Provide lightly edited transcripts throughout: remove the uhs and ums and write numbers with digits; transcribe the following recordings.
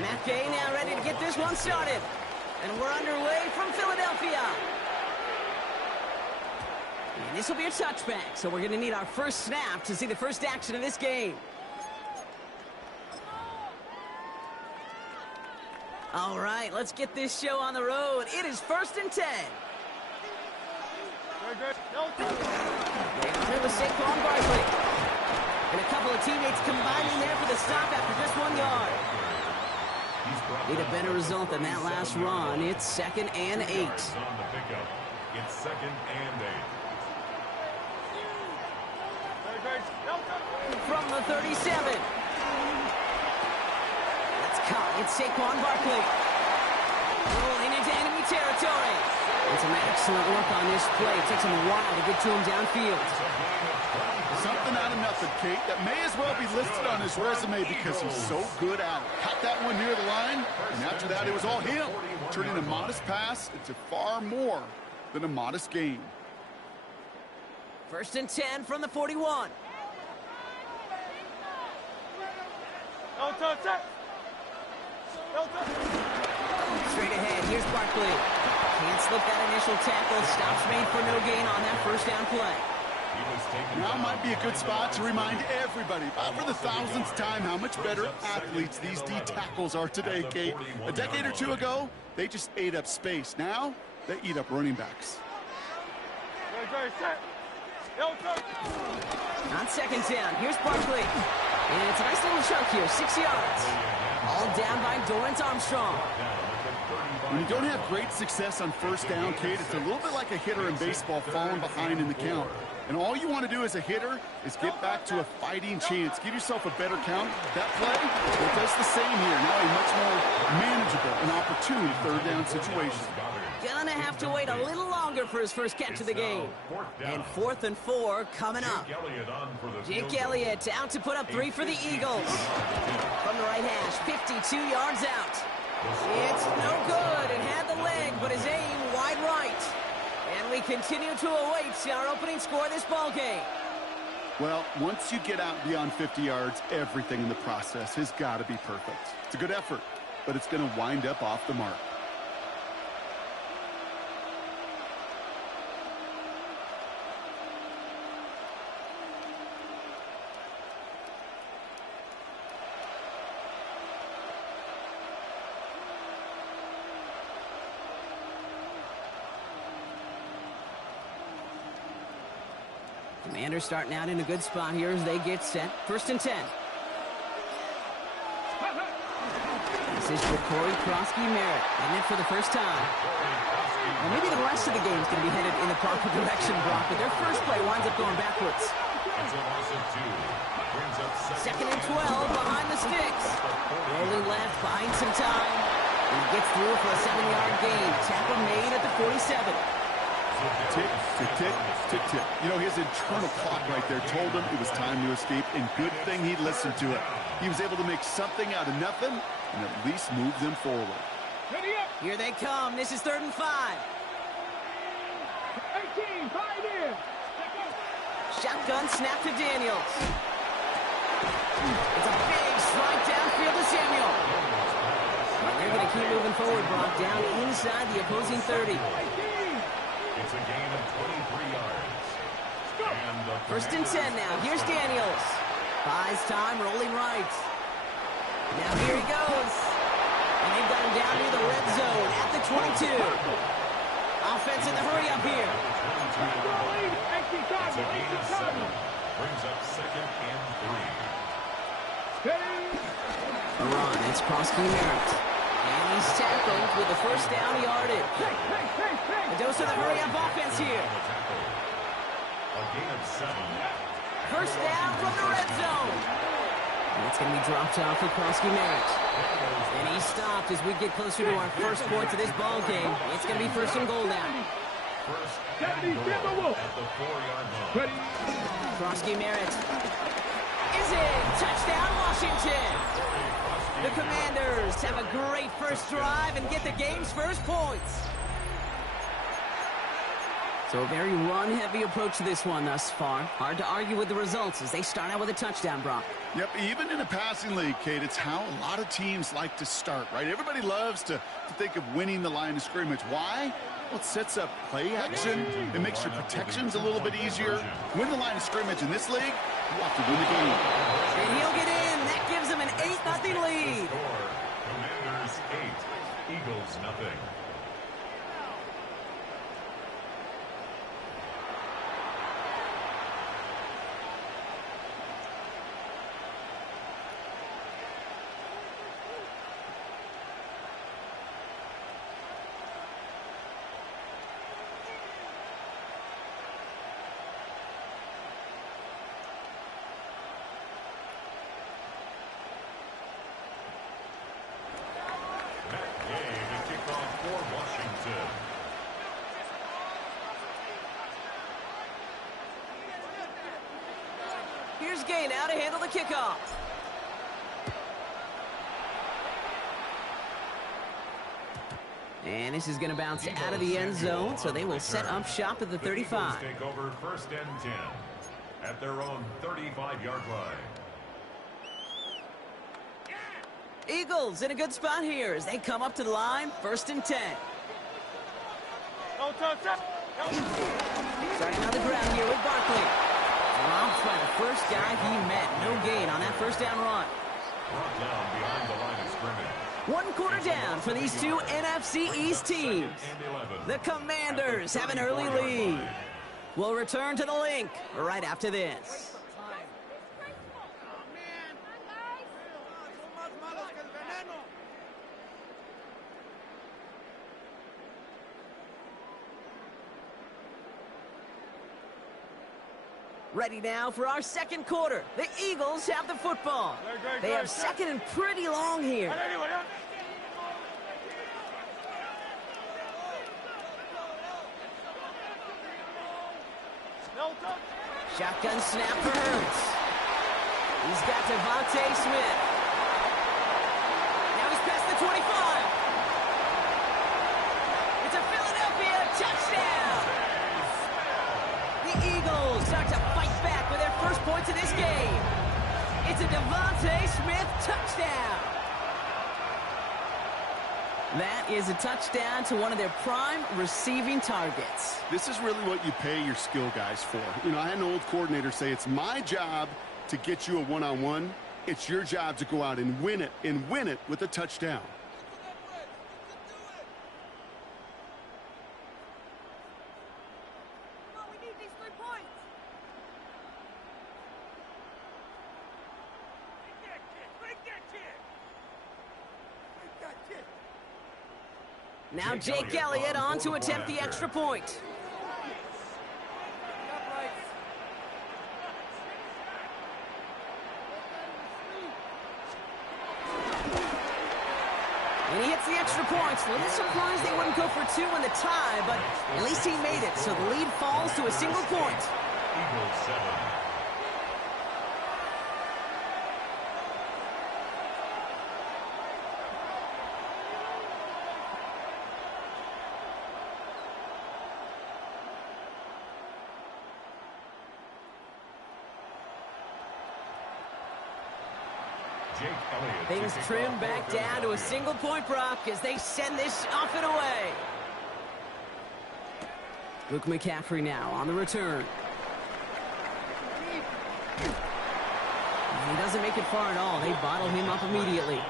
Matt Gay now ready to get this one started. And we're underway from Philadelphia. And this will be a touchback, so we're going to need our first snap to see the first action of this game. All right, let's get this show on the road. It is 1st and 10. They're with Saquon Barkley. And a couple of teammates combining there for the stop after just 1 yard. Need a better result than that last run. It's 2nd and 8. It's 2nd and 8. From the 37. Let's cut. It's Saquon Barkley. Rolling into enemy territory. And some excellent work on this play. It takes him a while to get to him downfield. Something out of nothing, Kate. That may as well be listed on his resume because he's so good at it. Caught that one near the line, and after that, it was all him. Turning a modest pass into far more than a modest gain. 1st and 10 from the 41. Straight ahead, here's Barkley. Can't slip that initial tackle. Stops made for no gain on that first down play. Now might be a good spot to remind everybody, about for the 1000th time, how much better athletes these D tackles are today, Kate. A decade or two ago, they just ate up space. Now, they eat up running backs. On 2nd down, here's Barkley. And it's a nice little chunk here, 6 yards. All down by Dorrance Armstrong. When you don't have great success on 1st down, Kate, it's a little bit like a hitter in baseball falling behind in the count. And all you want to do as a hitter is get back to a fighting chance. Give yourself a better count. That play, it does the same here. Now a much more manageable and opportune 3rd down situation. Gonna have to wait a little longer for his first catch of the game. And 4th and 4 coming up. Jake Elliott out to put up 3 for the Eagles. From the right hash, 52 yards out. It's no good. It had the leg, but his aim wide right. And we continue to await our opening score of this ball game. Well, once you get out beyond 50 yards, everything in the process has got to be perfect. It's a good effort, but it's going to wind up off the mark. Commanders starting out in a good spot here as they get set. 1st and 10. This is for Corey Krosky-Merritt, and it for the first time. Well, maybe the rest of the game is going to be headed in the proper direction, Brock, but their first play winds up going backwards. 2nd and 12 behind the sticks. Rolling left, buying some time. And he gets through for a 7-yard gain. Tackle made at the 47. Tick, tick, tick, tick, tick. You know, his internal clock right there told him it was time to escape, and good thing he listened to it. He was able to make something out of nothing and at least move them forward. Here they come. This is 3rd and 5. 18, 5 in. Shotgun snap to Daniels. It's a big strike downfield to Samuel. And they're going to keep moving forward, Brock, down inside the opposing 30. It's a gain of 23 yards. 1st and 10 now. Here's Daniels. Buys time, rolling right. Now here he goes. And they've got him down near the red zone at the 22. Offense in the hurry up here. It's a gain of 7. Brings up 2nd and 3. A run. It's Krosky-Merritt. And he's tackled with the first down yardage. A dose of the hurry-up offense here. A gain of 7. First down from the red zone. And it's going to be dropped off for Krosky-Merritt. And he stopped as we get closer to our first points of this ball game. It's going to be 1st and goal now. First and goal at the 4-yard line. Krosky-Merritt is in. Touchdown, Washington. The Commanders have a great first drive and get the game's first points. So a very run-heavy approach to this one thus far. Hard to argue with the results as they start out with a touchdown, Brock. Yep, even in a passing league, Kate, it's how a lot of teams like to start, right? Everybody loves to think of winning the line of scrimmage. Why? Well, it sets up play action. It makes your protections a little bit easier. Win the line of scrimmage in this league, you have to win the game. And he'll get in. That gives him an 8-0 lead. Commanders 8, Eagles nothing. Here's Gay now to handle the kickoff. And this is going to bounce out of the end zone, so they will set up shop at the 35. Take over 1st and 10 at their own 35-yard line. Eagles in a good spot here as they come up to the line, 1st and 10. Starting on the ground here with Barkley. Dropped by the first guy he met. No gain on that first down run. Brought down behind the line of scrimmage. 1 quarter down for these two NFC East teams. The Commanders have an early lead. We'll return to the link right after this. Ready now for our second quarter. The Eagles have the football. They have second and pretty long here. Shotgun snap for Hurts. He's got Devontae Smith. Now he's past the 25. It's a Philadelphia touchdown. The Eagles start to fight back with their first points of this game. It's a Devontae Smith touchdown. That is a touchdown to one of their prime receiving targets. This is really what you pay your skill guys for. You know, I had an old coordinator say, it's my job to get you a one-on-one. It's your job to go out and win it with a touchdown. Now Jake Elliott on to attempt the extra point. And he hits the extra points. A little surprised they wouldn't go for 2 in the tie, but at least he made it, so the lead falls to a single point. Eagles 7. Things trim back down to a single point, Brock, as they send this off and away. Luke McCaffrey now on the return. And he doesn't make it far at all. They bottle him up immediately.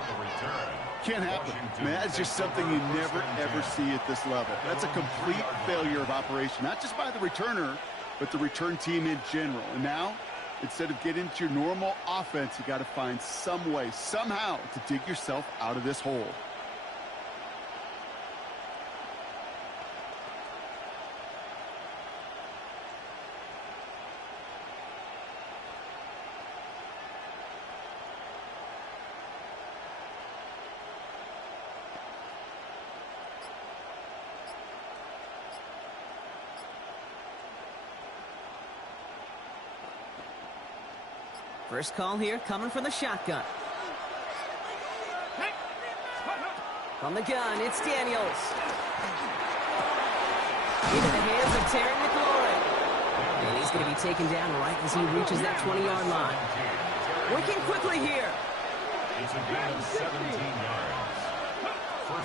Can't happen. Man, that's just something you never, ever see at this level. That's a complete failure of operation, not just by the returner, but the return team in general. And now, instead of getting into your normal offense, you got to find some way, somehow, to dig yourself out of this hole. First call here coming from the shotgun. From the gun, it's Daniels. Into the hands of Terry McLaurin. And he's going to be taken down right as he reaches that 20-yard line. Working quickly here. It's a gain of 17 yards.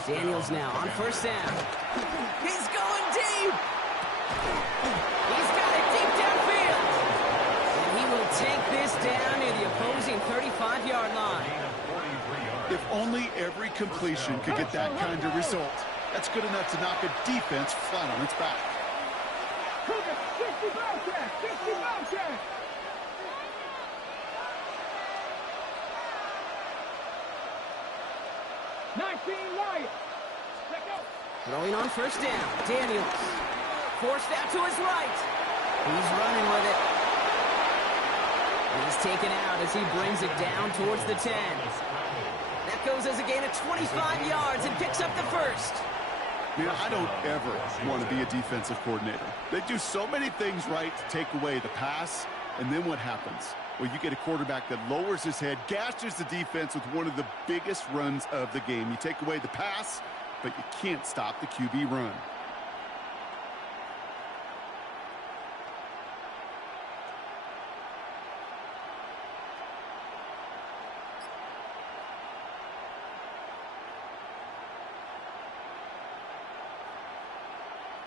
Daniels now on first down. He's going deep. He's got it deep downfield. And he will take this down near the opposing 35-yard line. If only every completion could get that kind of result. That's good enough to knock a defense flat on its back. 19 Lions. Throwing on first down. Daniels. Forced out to his right. He's running with it. He's taken out as he brings it down towards the 10. That goes as a gain of 25 yards and picks up the first. Man, I don't ever want to be a defensive coordinator. They do so many things right to take away the pass, and then what happens? Well, you get a quarterback that lowers his head, gashes the defense with one of the biggest runs of the game. You take away the pass, but you can't stop the QB run.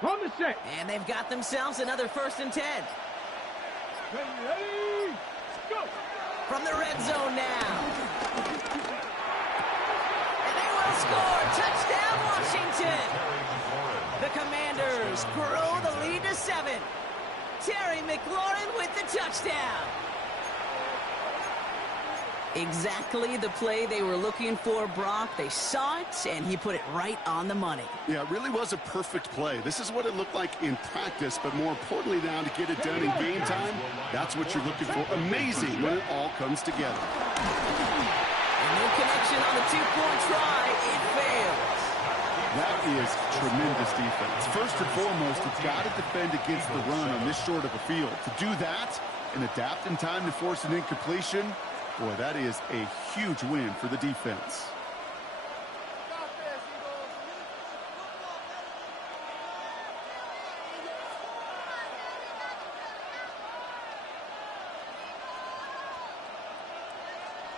From the set. And they've got themselves another 1st and 10. Ready, go. From the red zone now. And they will score. Touchdown, Washington. The Commanders grow the lead to 7. Terry McLaurin with the touchdown. Exactly the play they were looking for, Brock. They saw it, and he put it right on the money. Yeah, it really was a perfect play. This is what it looked like in practice, but more importantly now to get it done in game time, that's what you're looking for. Amazing when it all comes together. And no connection on the two-point try. It fails. That is tremendous defense. First and foremost, you've got to defend against the run on this short of a field. To do that and adapt in time to force an incompletion, boy, that is a huge win for the defense.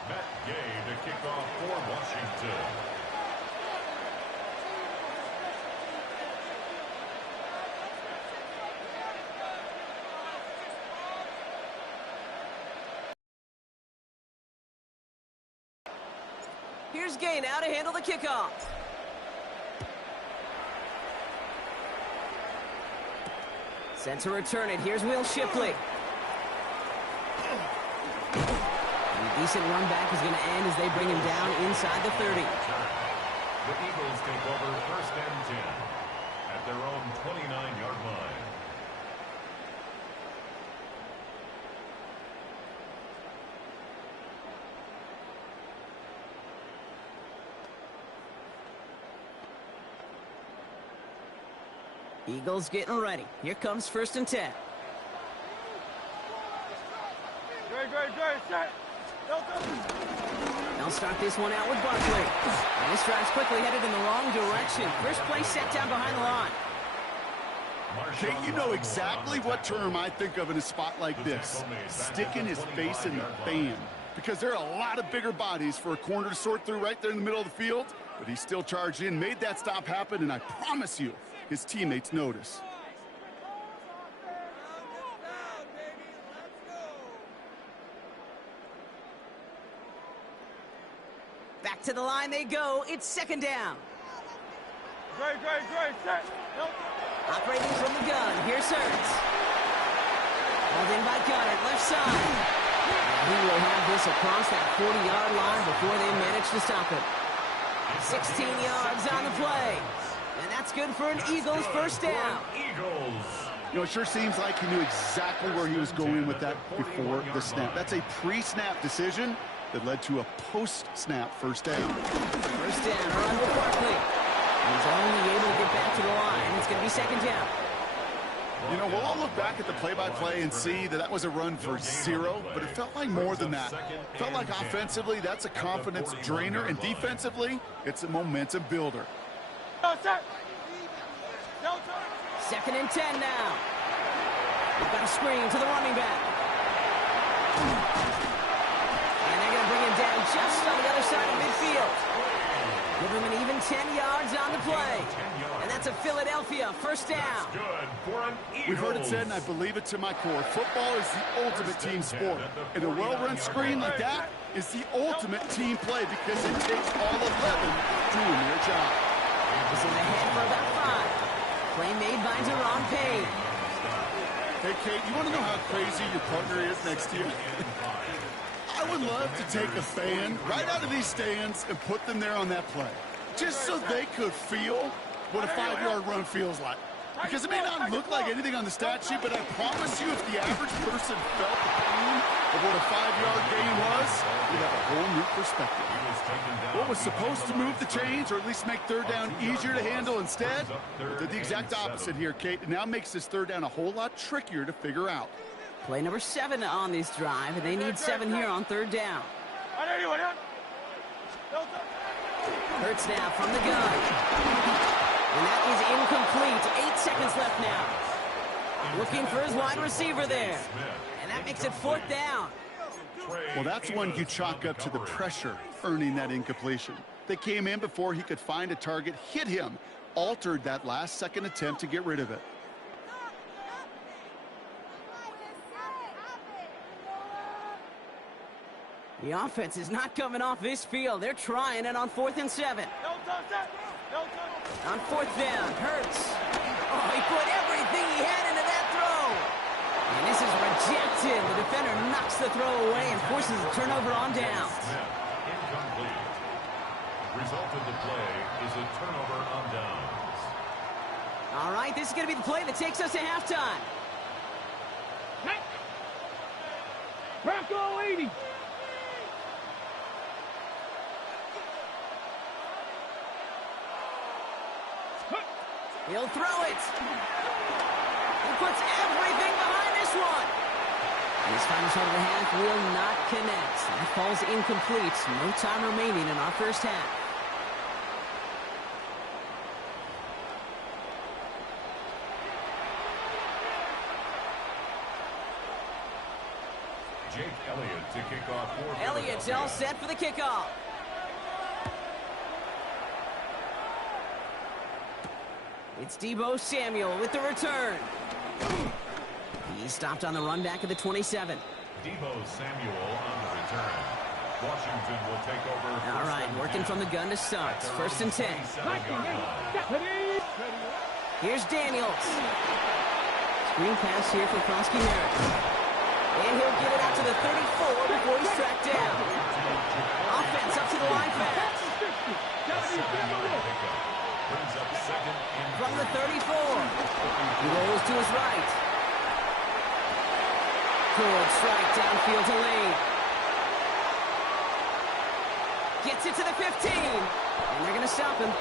Matt Gay to kick off for Washington. Here's Gay now to handle the kickoff. Sent to return it. Here's Will Shipley. A decent run back is going to end as they bring him down inside the 30. The Eagles take over 1st and 10 at their own 29-yard line. Eagles getting ready. Here comes 1st and 10. Great, set. They'll start this one out with Barkley. And this drive's quickly headed in the wrong direction. First play set down behind the line. Okay, you know exactly what term I think of in a spot like this. Sticking his face in the fan. Because there are a lot of bigger bodies for a corner to sort through right there in the middle of the field. But he still charged in, made that stop happen, and I promise you, his teammates notice. Back to the line they go. It's 2nd down. Great, set. Operating from the gun. Here's Hurts. Held in by Goddard, left side. And he will have this across that 40-yard line before they manage to stop him. 16 yards on the play. And that's good for an Eagles 1st down. Eagles. You know, it sure seems like he knew exactly where he was going with that before the snap. That's a pre-snap decision that led to a post-snap 1st down. 1st down, run with Barkley. He's only able to get back to the line. It's going to be 2nd down. You know, we'll all look back at the play-by-play and see that was a run for 0, but it felt like more than that. It felt like offensively, that's a confidence drainer, and defensively, it's a momentum builder. 2nd and 10 now. They've got a screen to the running back. And they're going to bring him down just on the other side of midfield. Give him an even 10 yards on the play. And that's a Philadelphia first down. We've heard it said, and I believe it to my core, football is the ultimate team sport. And a well-run screen like that is the ultimate team play because it takes all 11 doing their job. This is ahead for about 5. Play made by Deron Payne. Hey, Kate, you want to know how crazy your partner is next to you? I would love to take a fan right out of these stands and put them there on that play, just so they could feel what a 5-yard run feels like. Because it may not look like anything on the stat sheet, but I promise you if the average person felt the pain of what a 5-yard gain was, you'd have a whole new perspective. What was supposed to move the chains, or at least make 3rd down easier to handle instead, did the exact opposite here, Kate. It now makes this 3rd down a whole lot trickier to figure out. Play number 7 on this drive, and they need 7 here on 3rd down. Hurts now from the gun. And that is incomplete. 8 seconds left now. Looking for his wide receiver there. And that makes it 4th down. Well, that's one you chalk up to the pressure earning that incompletion. They came in before he could find a target, hit him, altered that last-second attempt to get rid of it. The offense is not coming off this field. They're trying it on 4th and 7. On 4th down, Hurts. Oh, he put everything he had into that throw. And this is rejected. The defender knocks the throw away and forces a turnover on downs. Incomplete. Result of the play is a turnover on downs. All right, this is going to be the play that takes us to halftime. Bronco 80. He'll throw it. He puts everything behind this one. And his final shot of the half will not connect. That falls incomplete. No time remaining in our first half. Jake Elliott to kick off for Elliott's all set for the kickoff. It's Deebo Samuel with the return. He's stopped on the run back of the 27. Deebo Samuel on the return. Washington will take over. All right, working from the gun to start. 1st and 10. Here's Daniels. Screen pass here for Krosky Merritt. And he'll get it out to the 34 before he's tracked down. Offense up to the line pass. Brings up 2nd and From the 34. He rolls to his right. Good strike downfield to Lane. Gets it to the 15. And they're going to stop him.